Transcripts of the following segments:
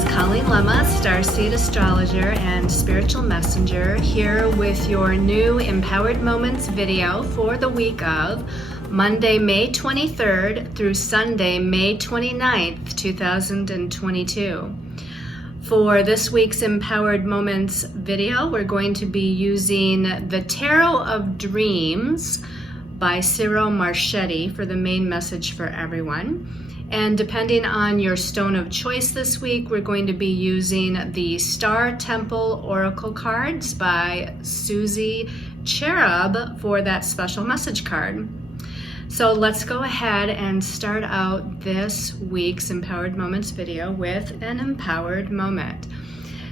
is Colleen Lemma, starseed astrologer and spiritual messenger, here with your new Empowered Moments video for the week of Monday, May 23rd through Sunday, May 29th, 2022. For this week's Empowered Moments video, we're going to be using the Tarot of Dreams by Ciro Marchetti for the main message for everyone. And depending on your stone of choice this week, we're going to be using the Star Temple Oracle cards by Susie Cherub for that special message card. So let's go ahead and start out this week's Empowered Moments video with an empowered moment.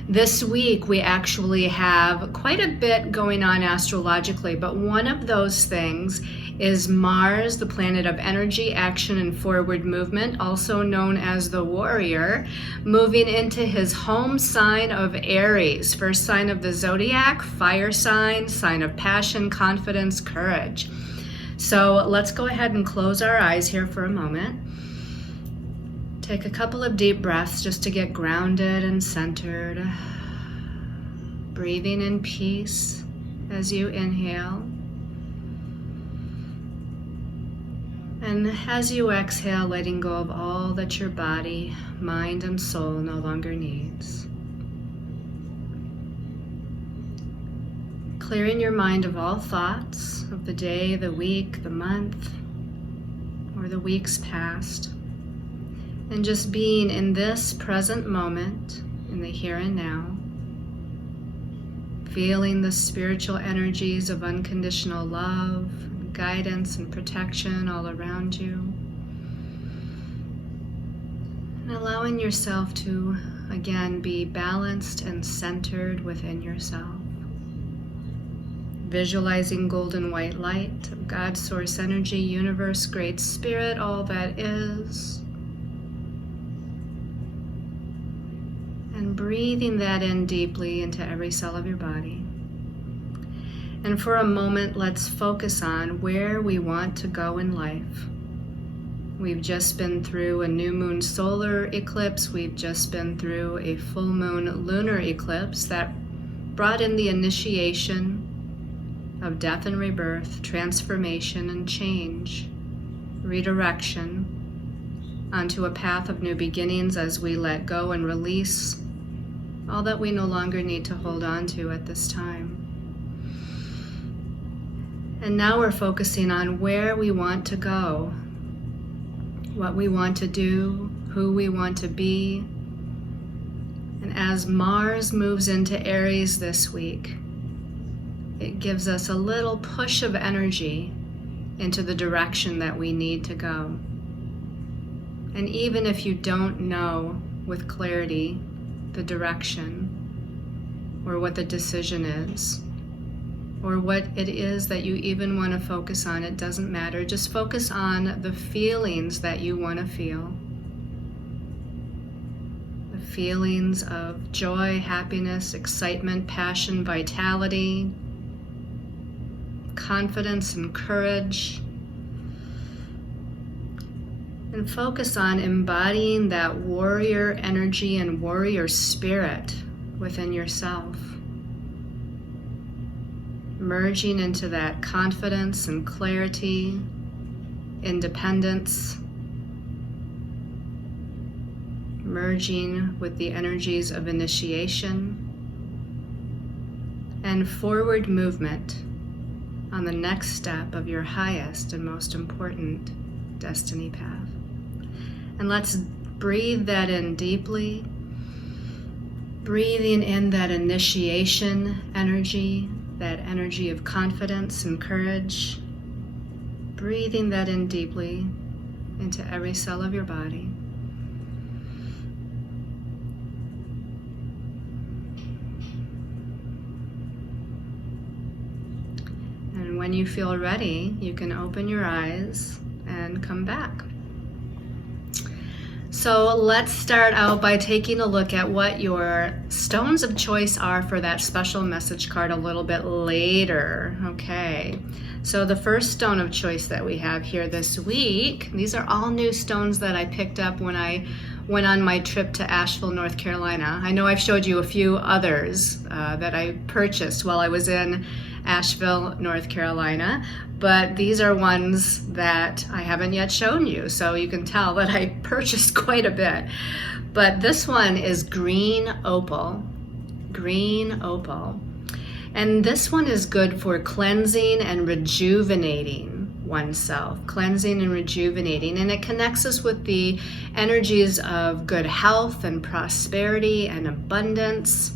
This week we actually have quite a bit going on astrologically, but one of those things is Mars, the planet of energy, action, and forward movement, also known as the warrior, moving into his home sign of Aries, first sign of the zodiac, fire sign, sign of passion, confidence, courage. So let's go ahead and close our eyes here for a moment. Take a couple of deep breaths just to get grounded and centered. Breathing in peace as you inhale. And as you exhale, letting go of all that your body, mind, and soul no longer needs. Clearing your mind of all thoughts of the day, the week, the month, or the weeks past. And just being in this present moment, in the here and now, feeling the spiritual energies of unconditional love, guidance, and protection all around you. And allowing yourself to, again, be balanced and centered within yourself. Visualizing golden white light of God's source energy, universe, great spirit, all that is. And breathing that in deeply into every cell of your body. And for a moment, let's focus on where we want to go in life. We've just been through a new moon solar eclipse. We've just been through a full moon lunar eclipse that brought in the initiation of death and rebirth, transformation and change, redirection onto a path of new beginnings as we let go and release all that we no longer need to hold on to at this time. And now we're focusing on where we want to go, what we want to do, who we want to be. And as Mars moves into Aries this week, it gives us a little push of energy into the direction that we need to go. And even if you don't know with clarity the direction or what the decision is, or what it is that you even want to focus on, it doesn't matter. Just focus on the feelings that you want to feel. The feelings of joy, happiness, excitement, passion, vitality, confidence, and courage. And focus on embodying that warrior energy and warrior spirit within yourself. Merging into that confidence and clarity, independence, merging with the energies of initiation and forward movement on the next step of your highest and most important destiny path. And let's breathe that in deeply, breathing in that initiation energy, that energy of confidence and courage, breathing that in deeply into every cell of your body. And when you feel ready, you can open your eyes and come back. So let's start out by taking a look at what your stones of choice are for that special message card a little bit later. Okay, so the first stone of choice that we have here this week, these are all new stones that I picked up when I went on my trip to Asheville, North Carolina. I know I've showed you a few others that I purchased while I was in Asheville, North Carolina, but these are ones that I haven't yet shown you, so you can tell that I purchased quite a bit. But this one is green opal, and this one is good for cleansing and rejuvenating oneself, and it connects us with the energies of good health and prosperity and abundance.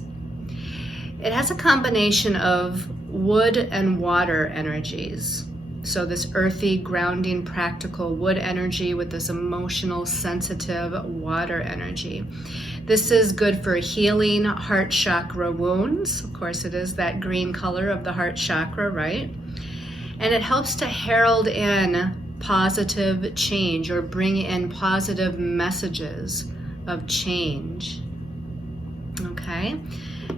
It has a combination of wood and water energies. So this earthy, grounding, practical wood energy with this emotional, sensitive water energy. This is good for healing heart chakra wounds. Of course, it is that green color of the heart chakra, right? And it helps to herald in positive change or bring in positive messages of change. Okay,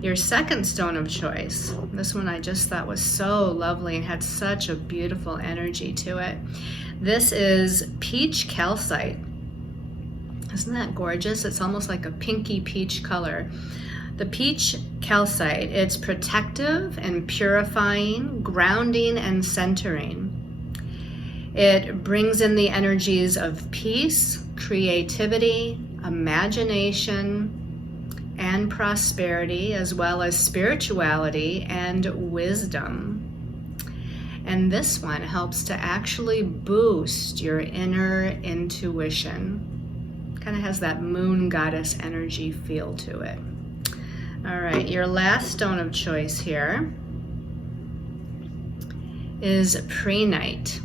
your second stone of choice. This one I just thought was so lovely and had such a beautiful energy to it. This is peach calcite. Isn't that gorgeous? It's almost like a pinky peach color. The peach calcite, it's protective and purifying, grounding and centering. It brings in the energies of peace, creativity, imagination, and prosperity, as well as spirituality and wisdom. And this one helps to actually boost your inner intuition. Kind of has that moon goddess energy feel to it. All right, your last stone of choice here is prehnite.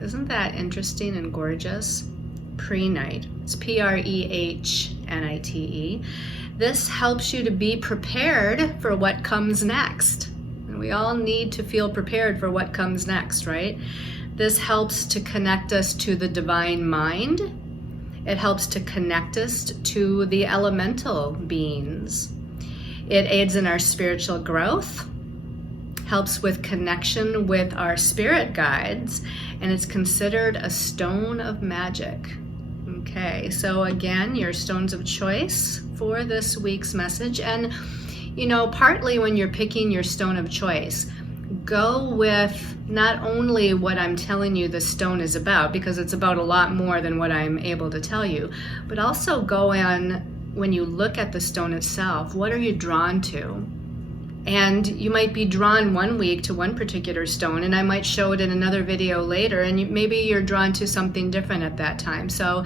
Isn't that interesting and gorgeous? Prehnite. It's Prehnite. This helps you to be prepared for what comes next. And we all need to feel prepared for what comes next, right? This helps to connect us to the divine mind. It helps to connect us to the elemental beings. It aids in our spiritual growth, helps with connection with our spirit guides, and it's considered a stone of magic. Okay, so again, your stones of choice for this week's message. And, you know, partly when you're picking your stone of choice, go with not only what I'm telling you the stone is about, because it's about a lot more than what I'm able to tell you, but also go on, when you look at the stone itself, what are you drawn to? And you might be drawn one week to one particular stone, and I might show it in another video later, and maybe you're drawn to something different at that time. So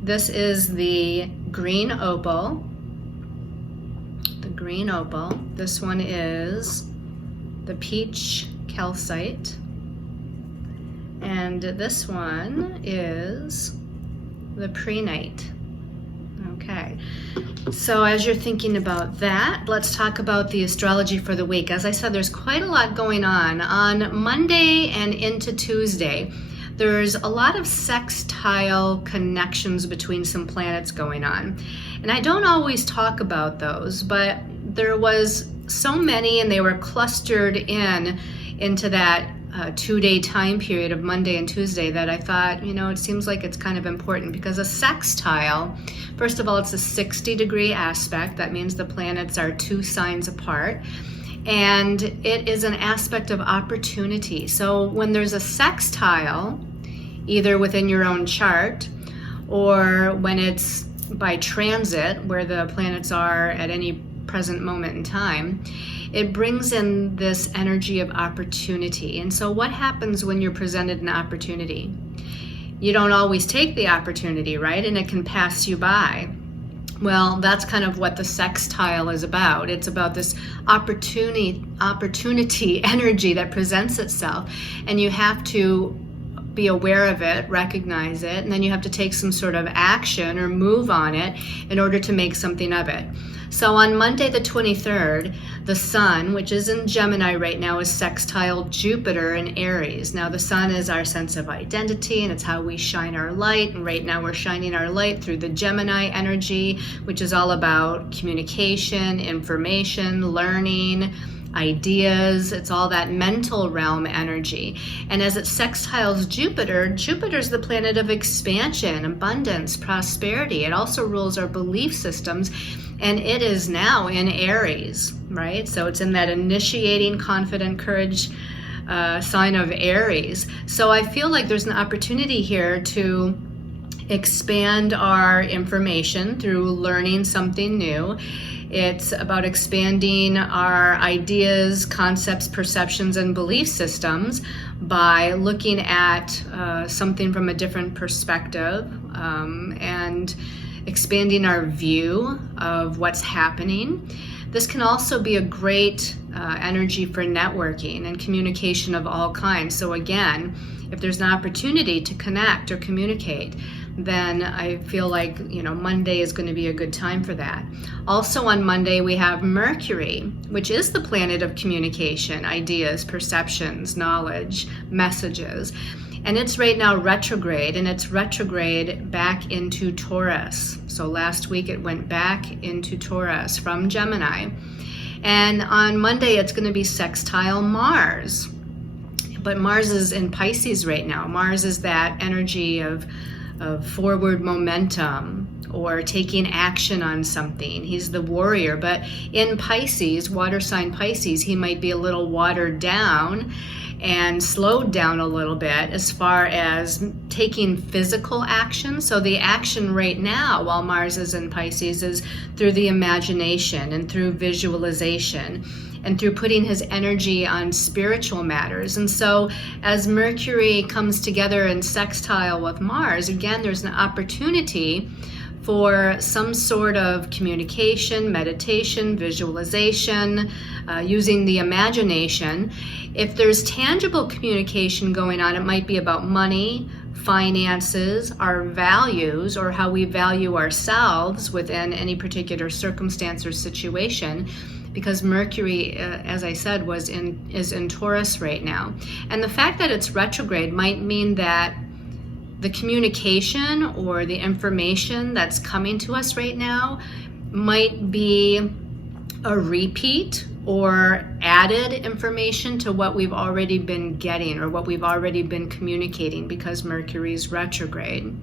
this is the green opal. This one is the peach calcite. And this one is the prehnite. Okay, so as you're thinking about that, let's talk about the astrology for the week. As I said, there's quite a lot going on. On Monday and into Tuesday, there's a lot of sextile connections between some planets going on. And I don't always talk about those, but there was so many, and they were clustered into that 2-day time period of Monday and Tuesday, that I thought, you know, it seems like it's kind of important, because a sextile, first of all, it's a 60-degree aspect. That means the planets are 2 signs apart, and it is an aspect of opportunity. So when there's a sextile, either within your own chart or when it's by transit, where the planets are at any present moment in time, it brings in this energy of opportunity. And so what happens when you're presented an opportunity? You don't always take the opportunity, right? And it can pass you by. Well, that's kind of what the sextile is about. It's about this opportunity energy that presents itself, and you have to be aware of it, recognize it, and then you have to take some sort of action or move on it in order to make something of it. So on Monday the 23rd, the sun, which is in Gemini right now, is sextile Jupiter in Aries. Now the sun is our sense of identity, and it's how we shine our light. And right now we're shining our light through the Gemini energy, which is all about communication, information, learning, ideas. It's all that mental realm energy. And as it sextiles Jupiter, Jupiter's the planet of expansion, abundance, prosperity. It also rules our belief systems, and it is now in Aries, right? So it's in that initiating, confident, courage sign of Aries. So I feel like there's an opportunity here to expand our information through learning something new. It's about expanding our ideas, concepts, perceptions, and belief systems by looking at something from a different perspective, and expanding our view of what's happening. This can also be a great energy for networking and communication of all kinds. So again, if there's an opportunity to connect or communicate, then I feel like, Monday is going to be a good time for that. Also on Monday, we have Mercury, which is the planet of communication, ideas, perceptions, knowledge, messages. And it's right now retrograde, and it's retrograde back into Taurus. So last week it went back into Taurus from Gemini. And on Monday, it's going to be sextile Mars. But Mars is in Pisces right now. Mars is that energy of forward momentum or taking action on something. He's the warrior. But in Pisces, water sign Pisces, he might be a little watered down and slowed down a little bit as far as taking physical action. So the action right now while Mars is in Pisces is through the imagination and through visualization and through putting his energy on spiritual matters. And so as Mercury comes together in sextile with Mars, again, there's an opportunity for some sort of communication, meditation, visualization, using the imagination. If there's tangible communication going on, it might be about money, finances, our values, or how we value ourselves within any particular circumstance or situation, because Mercury, as I said, is in Taurus right now. And the fact that it's retrograde might mean that the communication or the information that's coming to us right now might be a repeat or added information to what we've already been getting or what we've already been communicating, because Mercury's retrograde.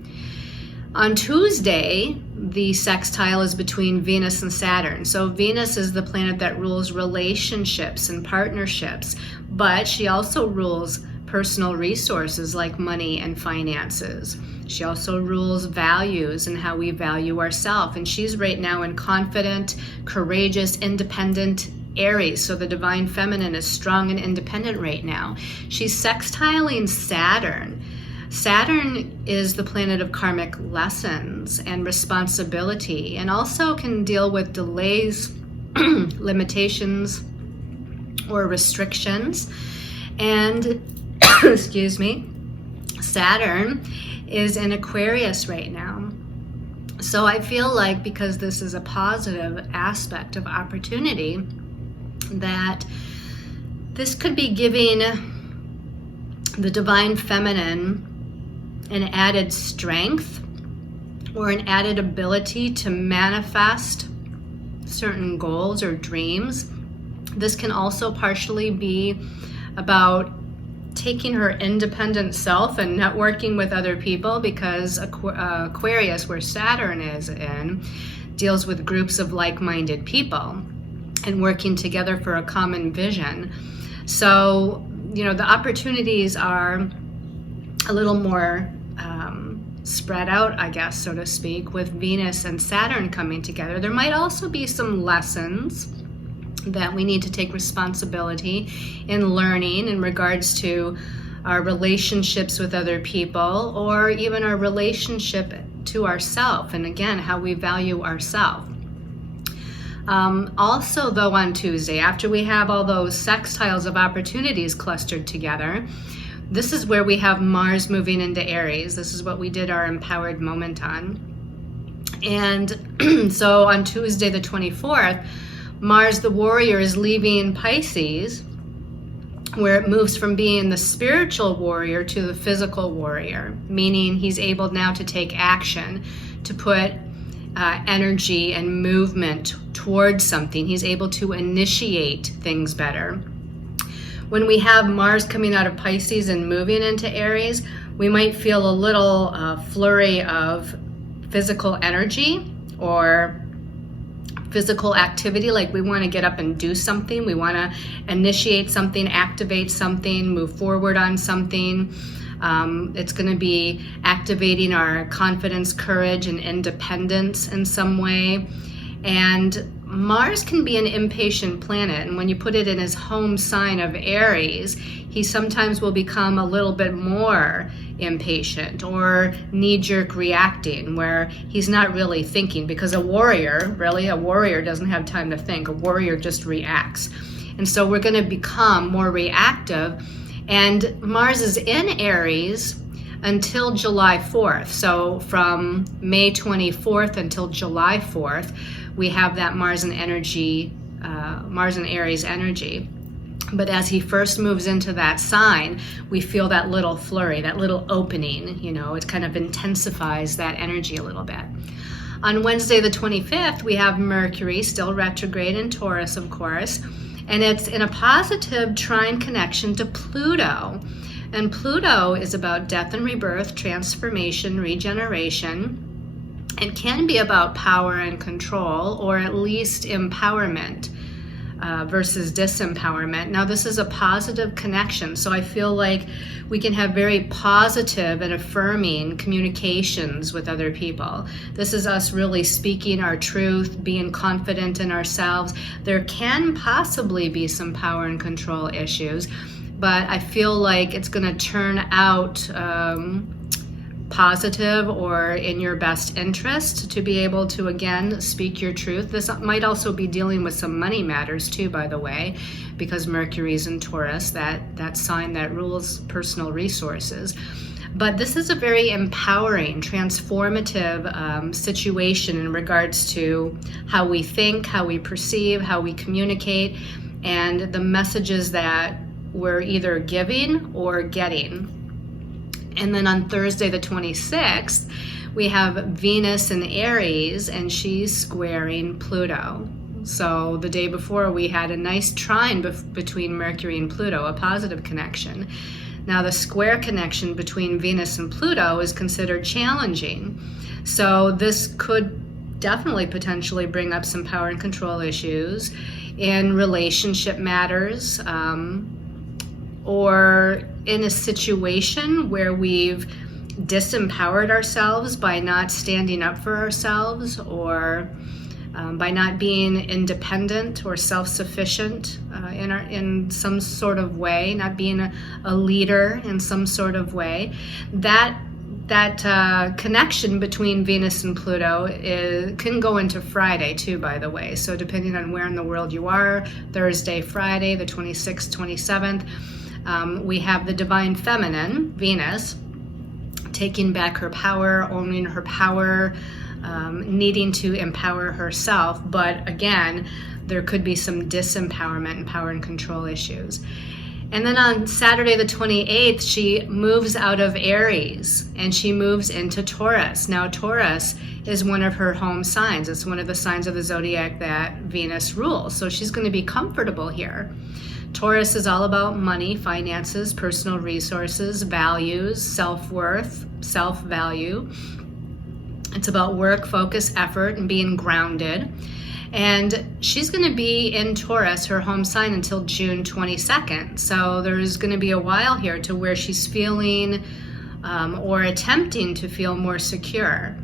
On Tuesday, the sextile is between Venus and Saturn. So Venus is the planet that rules relationships and partnerships, but she also rules personal resources like money and finances. She also rules values and how we value ourselves. And she's right now in confident, courageous, independent Aries. So the divine feminine is strong and independent right now. She's sextiling Saturn. Saturn is the planet of karmic lessons and responsibility, and also can deal with delays, limitations, or restrictions. And excuse me, Saturn is in Aquarius right now. So I feel like, because this is a positive aspect of opportunity, that this could be giving the divine feminine an added strength or an added ability to manifest certain goals or dreams. This can also partially be about taking her independent self and networking with other people, because Aquarius, where Saturn is in, deals with groups of like-minded people and working together for a common vision. So, the opportunities are a little more spread out, I guess, so to speak, with Venus and Saturn coming together. There might also be some lessons that we need to take responsibility in learning in regards to our relationships with other people, or even our relationship to ourselves, and again, how we value ourselves. Also, though, on Tuesday, after we have all those sextiles of opportunities clustered together, this is where we have Mars moving into Aries. This is what we did our empowered moment on. And so on Tuesday the 24th, Mars the warrior is leaving Pisces, where it moves from being the spiritual warrior to the physical warrior, meaning he's able now to take action, to put energy and movement towards something. He's able to initiate things better. When we have Mars coming out of Pisces and moving into Aries, we might feel a little flurry of physical energy or physical activity, like we want to get up and do something. We want to initiate something, activate something, move forward on something. It's going to be activating our confidence, courage, and independence in some way. And Mars can be an impatient planet, and when you put it in his home sign of Aries, he sometimes will become a little bit more impatient or knee-jerk reacting, where he's not really thinking, because a warrior doesn't have time to think. A warrior just reacts. And so we're going to become more reactive, and Mars is in Aries until July 4th. So from May 24th until July 4th, we have that Mars and Aries energy. But as he first moves into that sign, we feel that little flurry, that little opening, it kind of intensifies that energy a little bit. On Wednesday the 25th, we have Mercury, still retrograde in Taurus, of course, and it's in a positive trine connection to Pluto. And Pluto is about death and rebirth, transformation, regeneration. It can be about power and control, or at least empowerment versus disempowerment. Now, this is a positive connection, so I feel like we can have very positive and affirming communications with other people. This is us really speaking our truth, being confident in ourselves. There can possibly be some power and control issues, but I feel like it's going to turn out positive or in your best interest to be able to, again, speak your truth. This might also be dealing with some money matters too, by the way, because Mercury's in Taurus, that sign that rules personal resources. But this is a very empowering, transformative situation in regards to how we think, how we perceive, how we communicate, and the messages that we're either giving or getting. And then on Thursday the 26th, we have Venus in Aries, and she's squaring Pluto. So the day before, we had a nice trine between Mercury and Pluto, a positive connection. Now the square connection between Venus and Pluto is considered challenging. So this could definitely potentially bring up some power and control issues in relationship matters, or in a situation where we've disempowered ourselves by not standing up for ourselves, or by not being independent or self-sufficient in some sort of way, not being a leader in some sort of way. That connection between Venus and Pluto can go into Friday too, by the way. So depending on where in the world you are, Thursday, Friday, the 26th, 27th, we have the divine feminine, Venus, taking back her power, owning her power, needing to empower herself. But again, there could be some disempowerment and power and control issues. And then on Saturday the 28th, she moves out of Aries and she moves into Taurus. Now, Taurus is one of her home signs. It's one of the signs of the zodiac that Venus rules. So she's going to be comfortable here. Taurus is all about money, finances, personal resources, values, self-worth, self-value. It's about work, focus, effort, and being grounded. And she's going to be in Taurus, her home sign, until June 22nd. So there's going to be a while here to where she's feeling or attempting to feel more secure.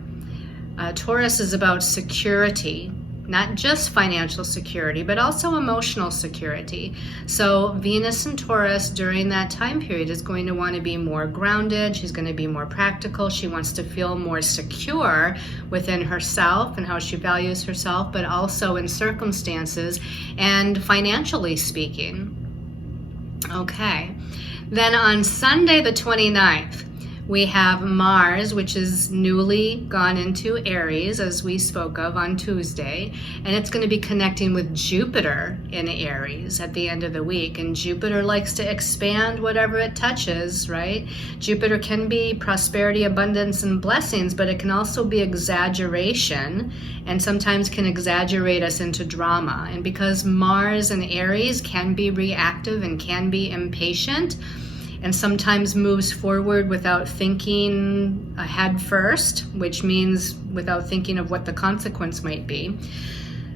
Taurus is about security, not just financial security, but also emotional security. So Venus and Taurus during that time period is going to want to be more grounded. She's going to be more practical. She wants to feel more secure within herself and how she values herself, but also in circumstances and financially speaking. Okay. Then on Sunday the 29th, We have Mars, which is newly gone into Aries, as we spoke of on Tuesday, and it's going to be connecting with Jupiter in Aries at the end of the week. And Jupiter likes to expand whatever it touches, right? Jupiter can be prosperity, abundance, and blessings, but it can also be exaggeration, and sometimes can exaggerate us into drama. And because Mars in Aries can be reactive and can be impatient, and sometimes moves forward without thinking ahead first, which means without thinking of what the consequence might be.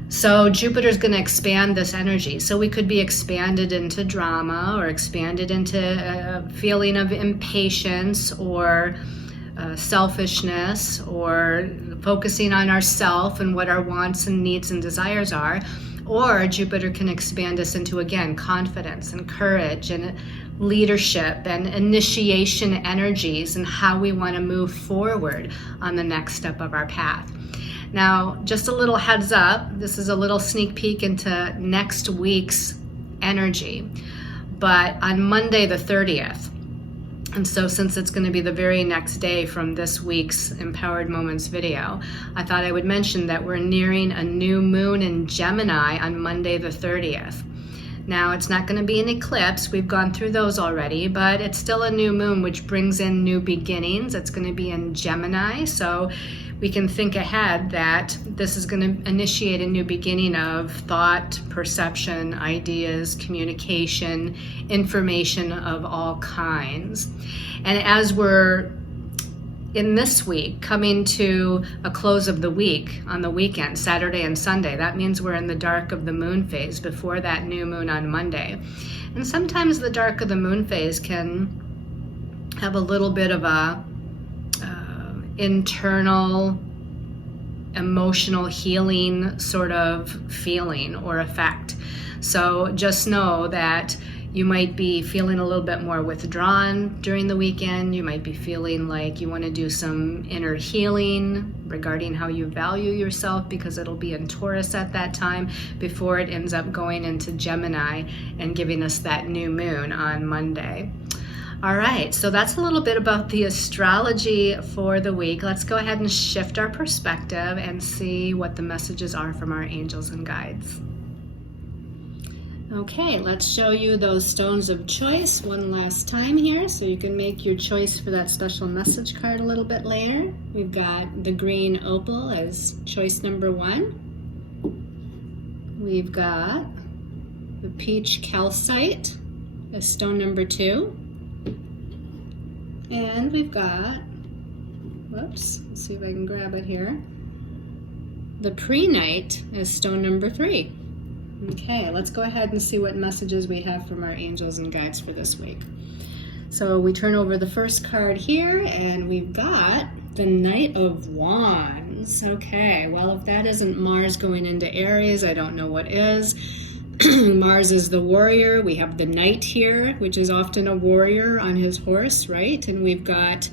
So Jupiter's going to expand this energy. So we could be expanded into drama, or expanded into a feeling of impatience, or selfishness, or focusing on ourself and what our wants and needs and desires are. Or Jupiter can expand us into, again, confidence and courage and leadership and initiation energies, and how we want to move forward on the next step of our path. Now, just a little heads up, this is a little sneak peek into next week's energy, but on Monday the 30th, and so since it's going to be the very next day from this week's Empowered Moments video, I thought I would mention that we're nearing a new moon in Gemini on Monday the 30th. Now, it's not going to be an eclipse. We've gone through those already, but it's still a new moon, which brings in new beginnings. It's going to be in Gemini, so we can think ahead that this is going to initiate a new beginning of thought, perception, ideas, communication, information of all kinds. And as we're in this week, coming to a close of the week on the weekend, Saturday and Sunday, that means we're in the dark of the moon phase before that new moon on Monday. And sometimes the dark of the moon phase can have a little bit of a internal emotional healing sort of feeling or effect. So just know that you might be feeling a little bit more withdrawn during the weekend. You might be feeling like you want to do some inner healing regarding how you value yourself, because it'll be in Taurus at that time before it ends up going into Gemini and giving us that new moon on Monday. All right, so that's a little bit about the astrology for the week. Let's go ahead and shift our perspective and see what the messages are from our angels and guides. Okay, let's show you those stones of choice one last time here, so you can make your choice for that special message card a little bit later. We've got the green opal as choice number 1. We've got the peach calcite as stone number 2. And we've got, let's see if I can grab it here, the prehnite as stone number 3. Okay, let's go ahead and see what messages we have from our angels and guides for this week. So we turn over the first card here, and we've got the Knight of Wands. Okay, well, if that isn't Mars going into Aries, I don't know what is. Mars is the warrior. We have the knight here, which is often a warrior on his horse, right? And we've got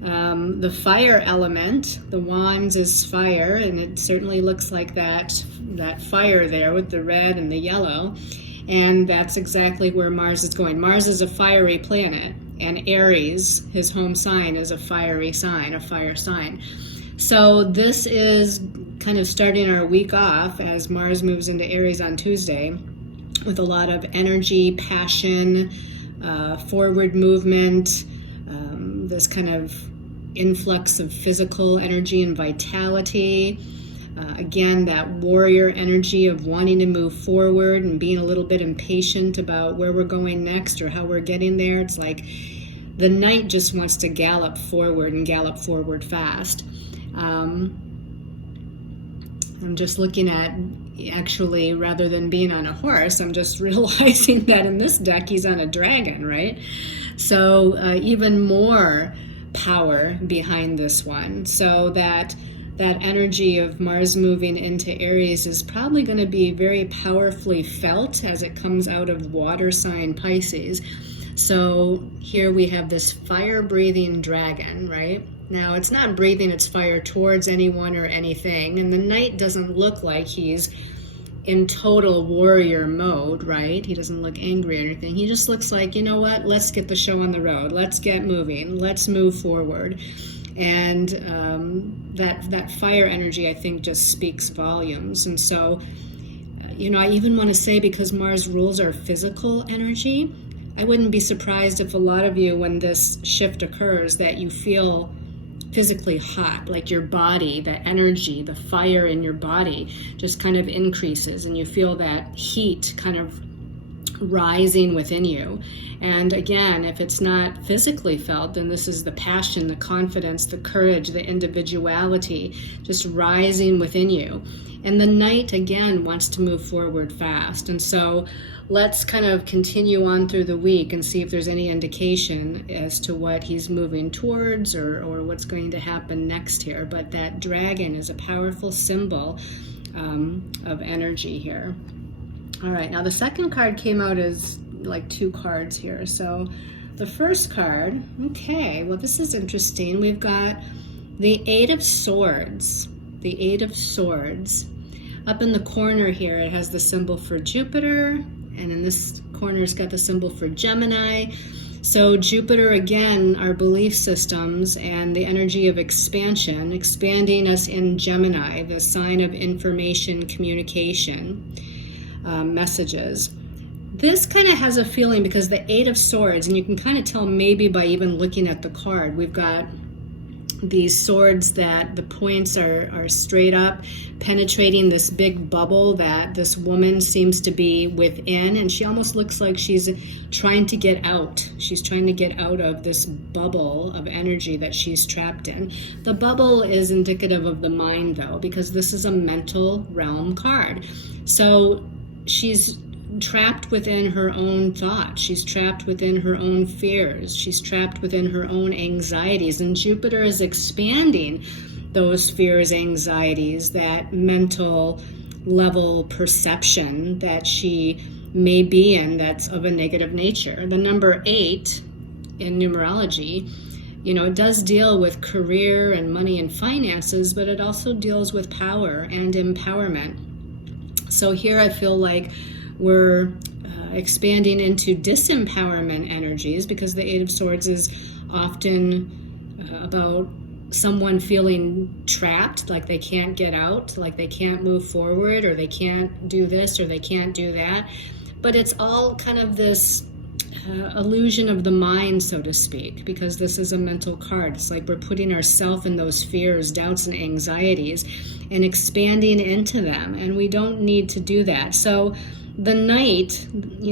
the fire element. The wands is fire, and it certainly looks like that fire there with the red and the yellow. And that's exactly where Mars is going. Mars is a fiery planet, and Aries, his home sign, is a fiery sign, a fire sign. So this is kind of starting our week off as Mars moves into Aries on Tuesday with a lot of energy, passion, forward movement, this kind of influx of physical energy and vitality. Again, that warrior energy of wanting to move forward and being a little bit impatient about where we're going next or how we're getting there. It's like the knight just wants to gallop forward and gallop forward fast. I'm just looking at, actually, rather than being on a horse, I'm just realizing that in this deck he's on a dragon, right? So even more power behind this one. So that energy of Mars moving into Aries is probably going to be very powerfully felt as it comes out of water sign Pisces. So here we have this fire-breathing dragon, right? Now, it's not breathing its fire towards anyone or anything, and the knight doesn't look like he's in total warrior mode, right? He doesn't look angry or anything. He just looks like, you know what, let's get the show on the road. Let's get moving. Let's move forward. And that fire energy, I think, just speaks volumes. And so, I even want to say, because Mars rules our physical energy, I wouldn't be surprised if a lot of you, when this shift occurs, that you feel physically hot, like your body, that energy, the fire in your body just kind of increases, and you feel that heat kind of rising within you. And again, if it's not physically felt, then this is the passion, the confidence, the courage, the individuality just rising within you. And the Knight, again, wants to move forward fast. And so let's kind of continue on through the week and see if there's any indication as to what he's moving towards or what's going to happen next here. But that dragon is a powerful symbol of energy here. All right, now the second card came out as like 2 cards here. So the first card, okay, well, this is interesting. We've got the 8 of Swords. The 8 of Swords. Up in the corner here, it has the symbol for Jupiter, and in this corner, it's got the symbol for Gemini. So Jupiter, again, our belief systems and the energy of expansion, expanding us in Gemini, the sign of information, communication, messages. This kind of has a feeling, because the 8 of Swords, and you can kind of tell maybe by even looking at the card, we've got these swords that the points are straight up, penetrating this big bubble that this woman seems to be within, and she almost looks like she's trying to get out. She's trying to get out of this bubble of energy that she's trapped in. The bubble is indicative of the mind, though, because this is a mental realm card. So she's trapped within her own thoughts. She's trapped within her own fears. She's trapped within her own anxieties. And Jupiter is expanding those fears, anxieties, that mental level perception that she may be in that's of a negative nature. The number 8 in numerology, it does deal with career and money and finances, but it also deals with power and empowerment. So here I feel like we're expanding into disempowerment energies, because the 8 of Swords is often about someone feeling trapped, like they can't get out, like they can't move forward, or they can't do this, or they can't do that. But it's all kind of this illusion of the mind, so to speak, because this is a mental card. It's like we're putting ourselves in those fears, doubts, and anxieties and expanding into them, and we don't need to do that. So the Knight,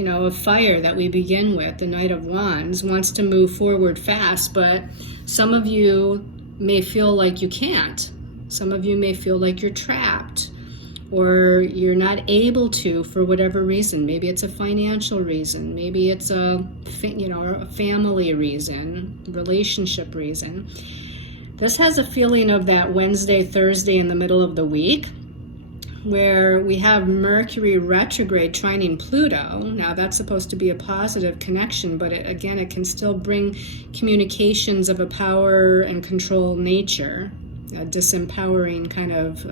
of fire that we begin with, the Knight of Wands, wants to move forward fast, but some of you may feel like you can't. Some of you may feel like you're trapped, or you're not able to for whatever reason. Maybe it's a financial reason. Maybe it's a family reason, relationship reason. This has a feeling of that Wednesday, Thursday in the middle of the week, where we have Mercury retrograde trining Pluto. Now that's supposed to be a positive connection, but it can still bring communications of a power and control nature, a disempowering kind of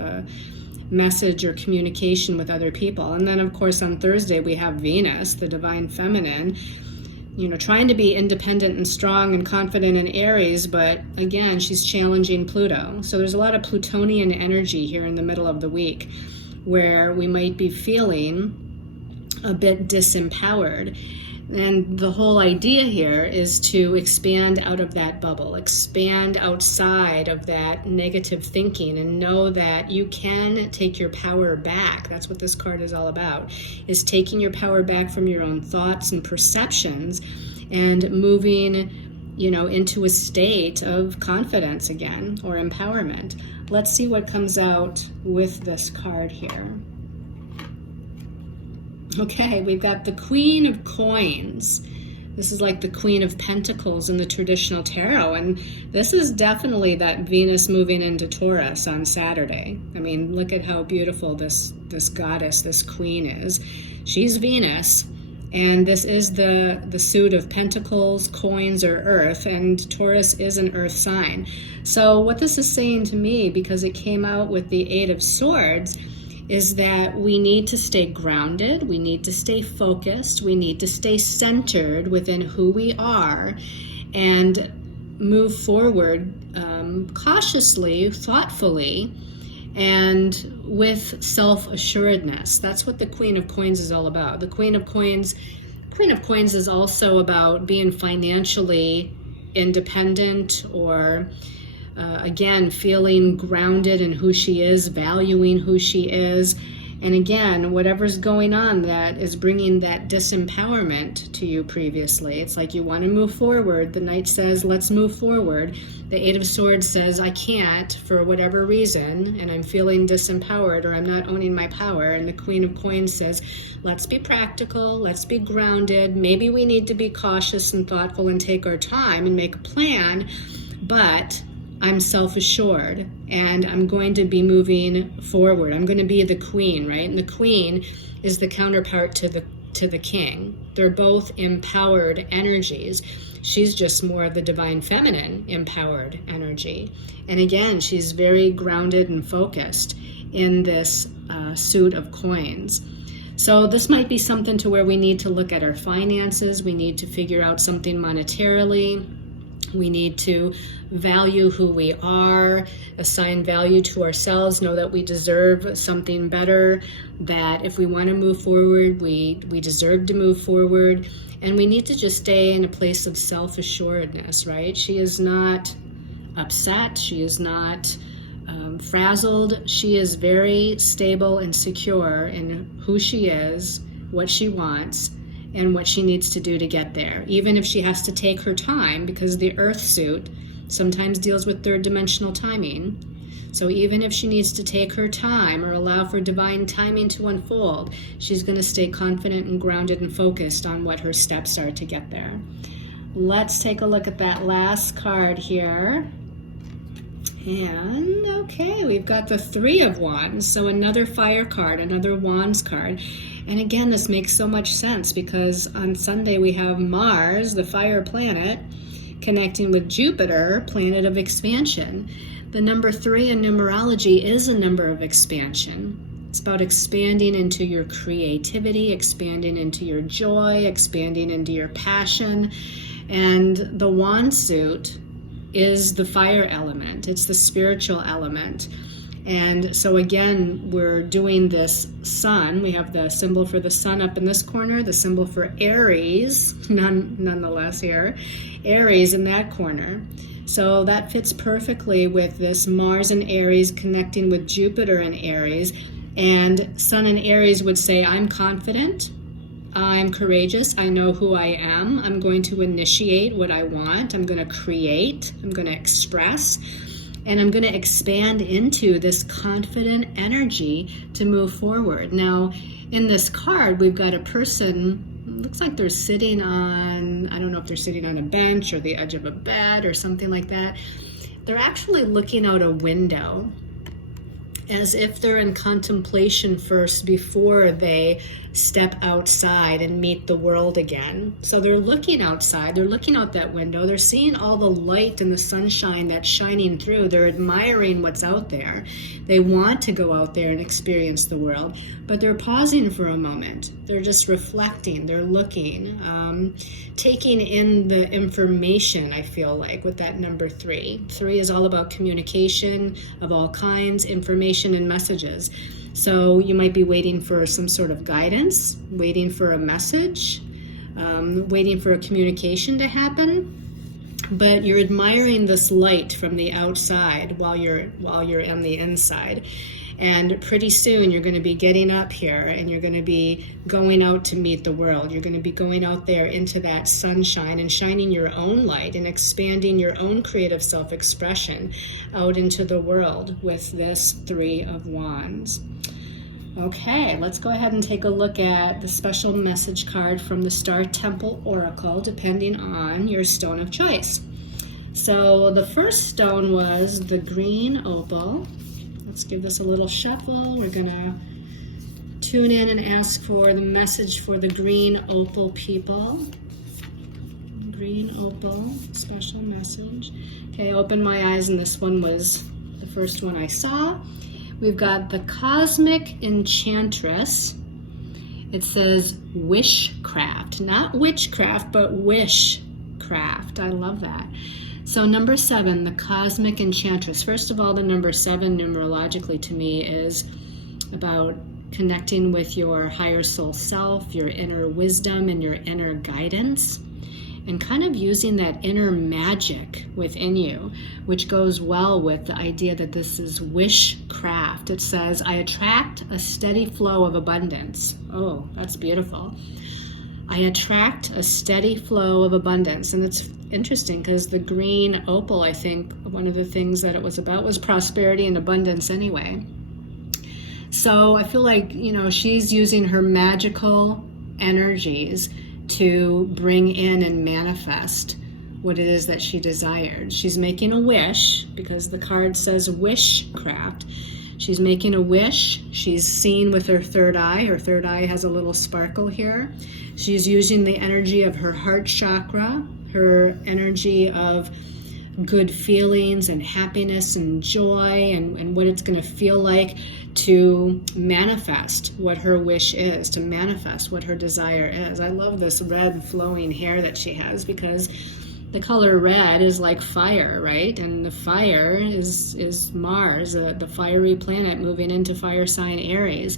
message or communication with other people. And then of course on Thursday we have Venus, the divine feminine, trying to be independent and strong and confident in Aries, but again, she's challenging Pluto. So there's a lot of Plutonian energy here in the middle of the week, where we might be feeling a bit disempowered. And the whole idea here is to expand out of that bubble, expand outside of that negative thinking, and know that you can take your power back. That's what this card is all about, is taking your power back from your own thoughts and perceptions and moving, into a state of confidence again, or empowerment. Let's see what comes out with this card here. Okay, we've got the Queen of Coins. This is like the Queen of Pentacles in the traditional tarot, and this is definitely that Venus moving into Taurus on Saturday. I mean, look at how beautiful this goddess, this queen is. She's Venus, and this is the suit of Pentacles, coins, or earth, and Taurus is an earth sign. So what this is saying to me, because it came out with the 8 of Swords, is that we need to stay grounded, we need to stay focused, we need to stay centered within who we are and move forward cautiously, thoughtfully, and with self-assuredness. That's what the Queen of Coins is all about. The Queen of Coins is also about being financially independent, or again, feeling grounded in who she is, valuing who she is. And again, whatever's going on that is bringing that disempowerment to you previously. It's like you want to move forward. The Knight says, let's move forward. The Eight of Swords says, I can't for whatever reason, and I'm feeling disempowered, or I'm not owning my power. And the Queen of Coins says, let's be practical, let's be grounded. Maybe we need to be cautious and thoughtful and take our time and make a plan, but I'm self-assured and I'm going to be moving forward. I'm going to be the queen, right? And the queen is the counterpart to the king. They're both empowered energies. She's just more of the divine feminine empowered energy. And again, she's very grounded and focused in this suit of coins. So this might be something to where we need to look at our finances. We need to figure out something monetarily. We need to value who we are, assign value to ourselves, know that we deserve something better, that if we want to move forward, we deserve to move forward. And we need to just stay in a place of self-assuredness, right? She is not upset. She is not frazzled. She is very stable and secure in who she is, what she wants, and what she needs to do to get there, even if she has to take her time, because the Earth suit sometimes deals with third dimensional timing. So even if she needs to take her time or allow for divine timing to unfold, she's going to stay confident and grounded and focused on what her steps are to get there. Let's take a look at that last card here. And okay, we've got the Three of Wands, so another fire card, another Wands card. And again, this makes so much sense because on Sunday we have Mars, the fire planet, connecting with Jupiter, planet of expansion. The number 3 in numerology is a number of expansion. It's about expanding into your creativity, expanding into your joy, expanding into your passion. And the wand suit is the fire element. It's the spiritual element. And so again, we're doing this sun. We have the symbol for the sun up in this corner, the symbol for Aries, nonetheless here, Aries in that corner. So that fits perfectly with this Mars and Aries connecting with Jupiter and Aries. And Sun and Aries would say, I'm confident, I'm courageous, I know who I am, I'm going to initiate what I want, I'm going to create, I'm going to express, and I'm going to expand into this confident energy to move forward. Now, in this card, we've got a person, looks like they're sitting on, I don't know if they're sitting on a bench or the edge of a bed or something like that. They're actually looking out a window as if they're in contemplation first before they step outside and meet the world again. So they're looking outside, they're looking out that window, they're seeing all the light and the sunshine that's shining through, they're admiring what's out there. They want to go out there and experience the world, but they're pausing for a moment. They're just reflecting, they're looking, taking in the information, I feel like, with that number 3. 3 is all about communication of all kinds, information and messages. So you might be waiting for some sort of guidance, waiting for a message, waiting for a communication to happen, but you're admiring this light from the outside while you're on the inside. And pretty soon you're going to be getting up here and you're going to be going out to meet the world. You're going to be going out there into that sunshine and shining your own light and expanding your own creative self-expression out into the world with this 3 of Wands. Okay, let's go ahead and take a look at the special message card from the Star Temple Oracle, depending on your stone of choice. So the first stone was the green opal. Let's give this a little shuffle. We're going to tune in and ask for the message for the green opal people. Green opal, special message. Okay, open my eyes, and this one was the first one I saw. We've got the Cosmic Enchantress. It says wishcraft, not witchcraft, but wishcraft. I love that. So number 7, the Cosmic Enchantress. First of all, the number 7 numerologically to me is about connecting with your higher soul self, your inner wisdom, and your inner guidance, and kind of using that inner magic within you, which goes well with the idea that this is wishcraft. It says, I attract a steady flow of abundance. Oh, that's beautiful. I attract a steady flow of abundance. And it's interesting because the green opal, I think, one of the things that it was about was prosperity and abundance anyway. So I feel like, she's using her magical energies to bring in and manifest what it is that she desired. She's making a wish, because the card says wishcraft. She's making a wish. She's seeing with her third eye. Her third eye has a little sparkle here. She's using the energy of her heart chakra, her energy of good feelings and happiness and joy and what it's going to feel like to manifest what her wish is, to manifest what her desire is. I love this red flowing hair that she has, because the color red is like fire, right? And the fire is Mars, the fiery planet moving into fire sign Aries.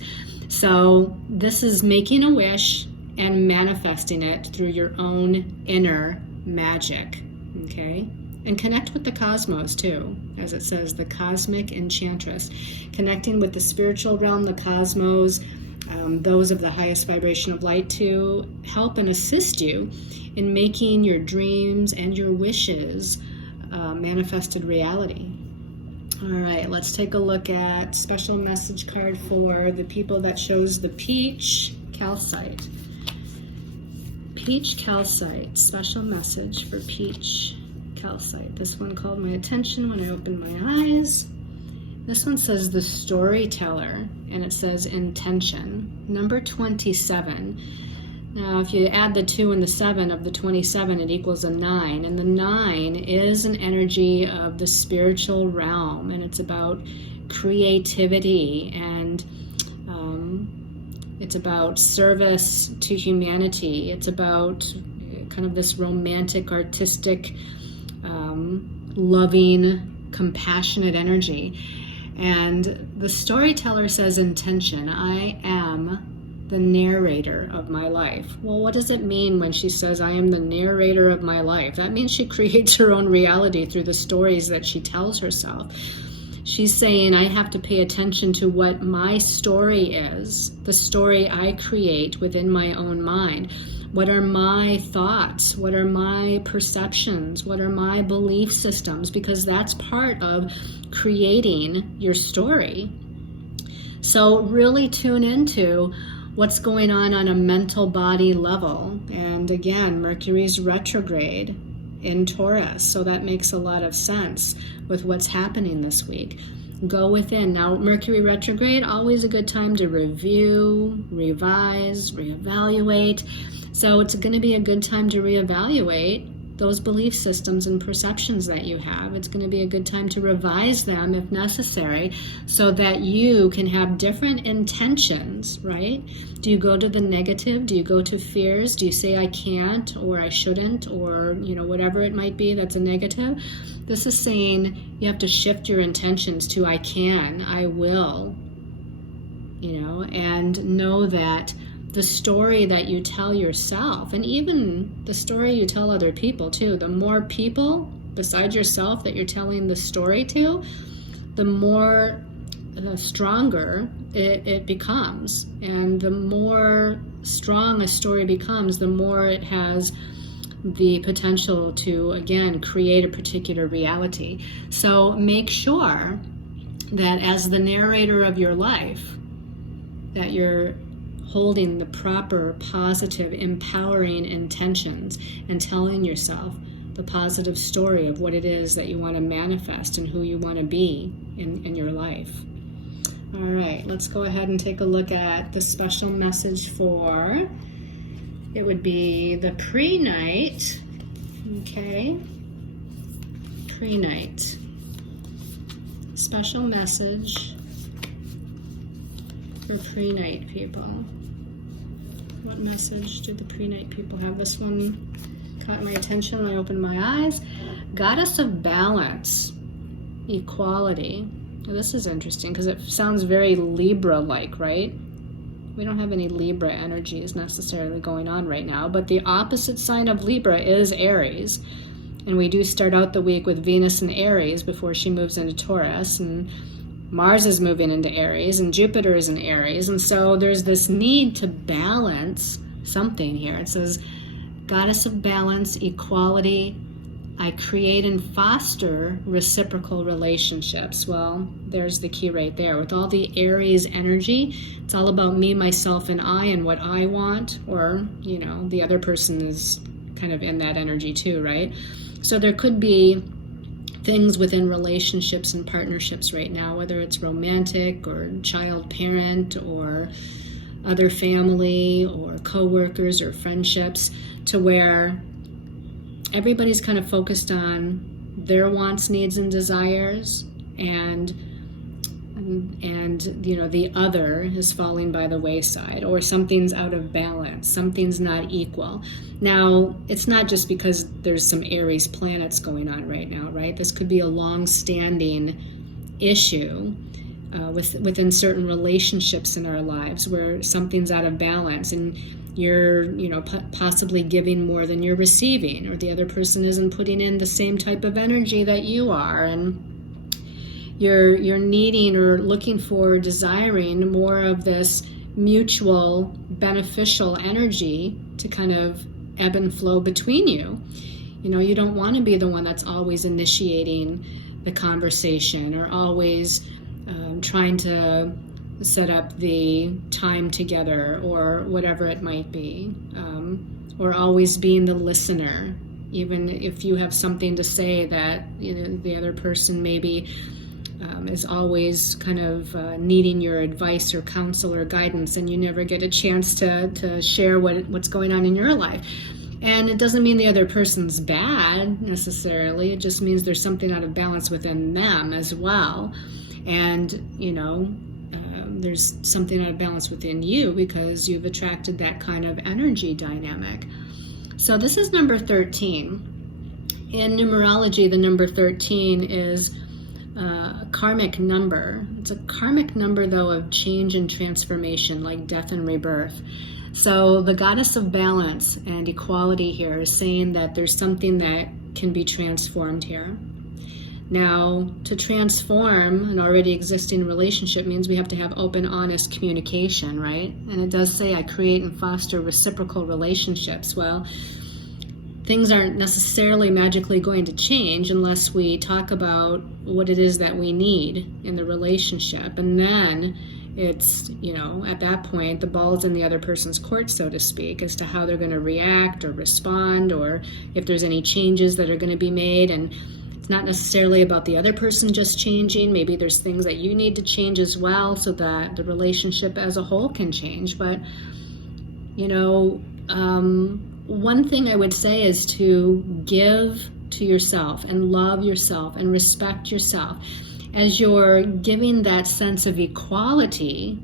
So this is making a wish and manifesting it through your own inner magic, okay? And connect with the cosmos too, as it says, the Cosmic Enchantress. Connecting with the spiritual realm, the cosmos, those of the highest vibration of light, to help and assist you in making your dreams and your wishes manifested reality. All right, let's take a look at special message card for the people that chose the peach calcite. Peach calcite, special message for peach calcite. This one called my attention when I opened my eyes. This one says the storyteller, and it says intention. Number 27. Now, if you add the 2 and the 7 of the 27, it equals a 9. And the 9 is an energy of the spiritual realm, and it's about creativity, and it's about service to humanity. It's about kind of this romantic, artistic, loving, compassionate energy. And the storyteller says intention. I am the narrator of my life. Well, what does it mean when she says I am the narrator of my life? That means she creates her own reality through the stories that she tells herself. She's saying I have to pay attention to what my story is, the story I create within my own mind. What are my thoughts? What are my perceptions? What are my belief systems? Because that's part of creating your story. So really tune into what's going on a mental body level. And again, Mercury's retrograde in Taurus, so that makes a lot of sense with what's happening this week. Go within. Now, Mercury retrograde, always a good time to review, revise, reevaluate. So it's going to be a good time to reevaluate those belief systems and perceptions that you have. It's going to be a good time to revise them if necessary, so that you can have different intentions, right? Do you go to the negative? Do you go to fears? Do you say I can't, or I shouldn't, or whatever it might be that's a negative? This is saying you have to shift your intentions to I can, I will, and know that the story that you tell yourself, and even the story you tell other people too, the more people besides yourself that you're telling the story to, the more stronger it becomes. And the more strong a story becomes, the more it has the potential to, again, create a particular reality. So make sure that as the narrator of your life, that you're holding the proper, positive, empowering intentions and telling yourself the positive story of what it is that you want to manifest and who you want to be in your life. All right, let's go ahead and take a look at the special message for, it would be the pre-night, okay? Pre-night. Special message for pre-night people. What message do the pre-night people have? This one caught my attention when I opened my eyes. Goddess of balance, equality. Well, this is interesting because it sounds very Libra-like, right? We don't have any Libra energies necessarily going on right now, but the opposite sign of Libra is Aries. And we do start out the week with Venus in Aries before she moves into Taurus, and Mars is moving into Aries, and Jupiter is in Aries. And so there's this need to balance something here. It says, Goddess of balance, equality, I create and foster reciprocal relationships. Well, there's the key right there. With all the Aries energy, it's all about me, myself, and I, and what I want, or, you know, the other person is kind of in that energy too, right? So there could be things within relationships and partnerships right now, whether it's romantic or child-parent or other family or co-workers or friendships, to where everybody's kind of focused on their wants, needs, and desires, and you know, the other is falling by the wayside, or something's out of balance, something's not equal. Now, it's not just because there's some Aries planets going on right now, right? This could be a long-standing issue within certain relationships in our lives where something's out of balance, and you're, you know, possibly giving more than you're receiving, or the other person isn't putting in the same type of energy that you are, and you're needing or looking for, desiring more of this mutual beneficial energy to kind of ebb and flow between you. You know, you don't want to be the one that's always initiating the conversation, or always trying to set up the time together, or whatever it might be, or always being the listener, even if you have something to say that, you know, the other person maybe is always kind of needing your advice or counsel or guidance, and you never get a chance to share what's going on in your life. And it doesn't mean the other person's bad necessarily. It just means there's something out of balance within them as well. And, you know, there's something out of balance within you because you've attracted that kind of energy dynamic. So this is number 13. In numerology, the number 13 is a karmic number. It's a karmic number, though, of change and transformation, like death and rebirth. So the goddess of balance and equality here is saying that there's something that can be transformed here. Now, to transform an already existing relationship means we have to have open, honest communication, right? And it does say, I create and foster reciprocal relationships. Well, things aren't necessarily magically going to change unless we talk about what it is that we need in the relationship. And then it's, you know, at that point, the ball's in the other person's court, so to speak, as to how they're going to react or respond, or if there's any changes that are going to be made. And it's not necessarily about the other person just changing. Maybe there's things that you need to change as well so that the relationship as a whole can change. But, you know, one thing I would say is to give to yourself and love yourself and respect yourself. As you're giving that sense of equality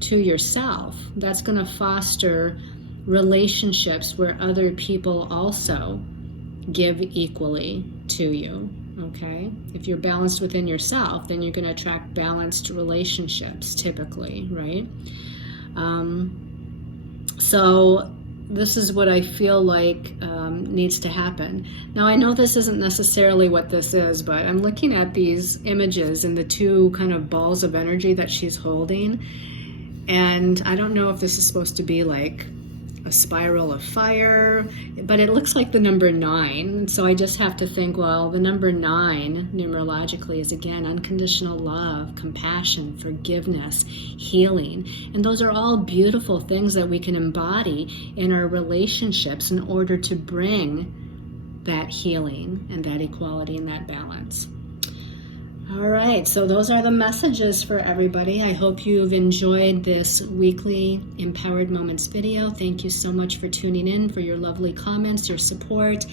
to yourself, that's going to foster relationships where other people also give equally to you, okay? If you're balanced within yourself, then you're going to attract balanced relationships typically, right? So this is what I feel like needs to happen. Now, I know this isn't necessarily what this is, but I'm looking at these images and the two kind of balls of energy that she's holding, and I don't know if this is supposed to be like a spiral of fire, but it looks like the number 9. So I just have to think, well, the number 9 numerologically is, again, unconditional love, compassion, forgiveness, healing. And those are all beautiful things that we can embody in our relationships in order to bring that healing and that equality and that balance. All right, so those are the messages for everybody. I hope you've enjoyed this weekly Empowered Moments video. Thank you so much for tuning in, for your lovely comments, your support.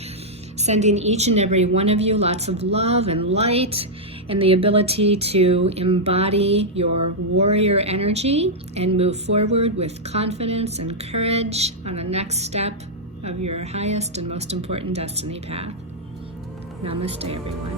Sending each and every one of you lots of love and light and the ability to embody your warrior energy and move forward with confidence and courage on the next step of your highest and most important destiny path. Namaste, everyone.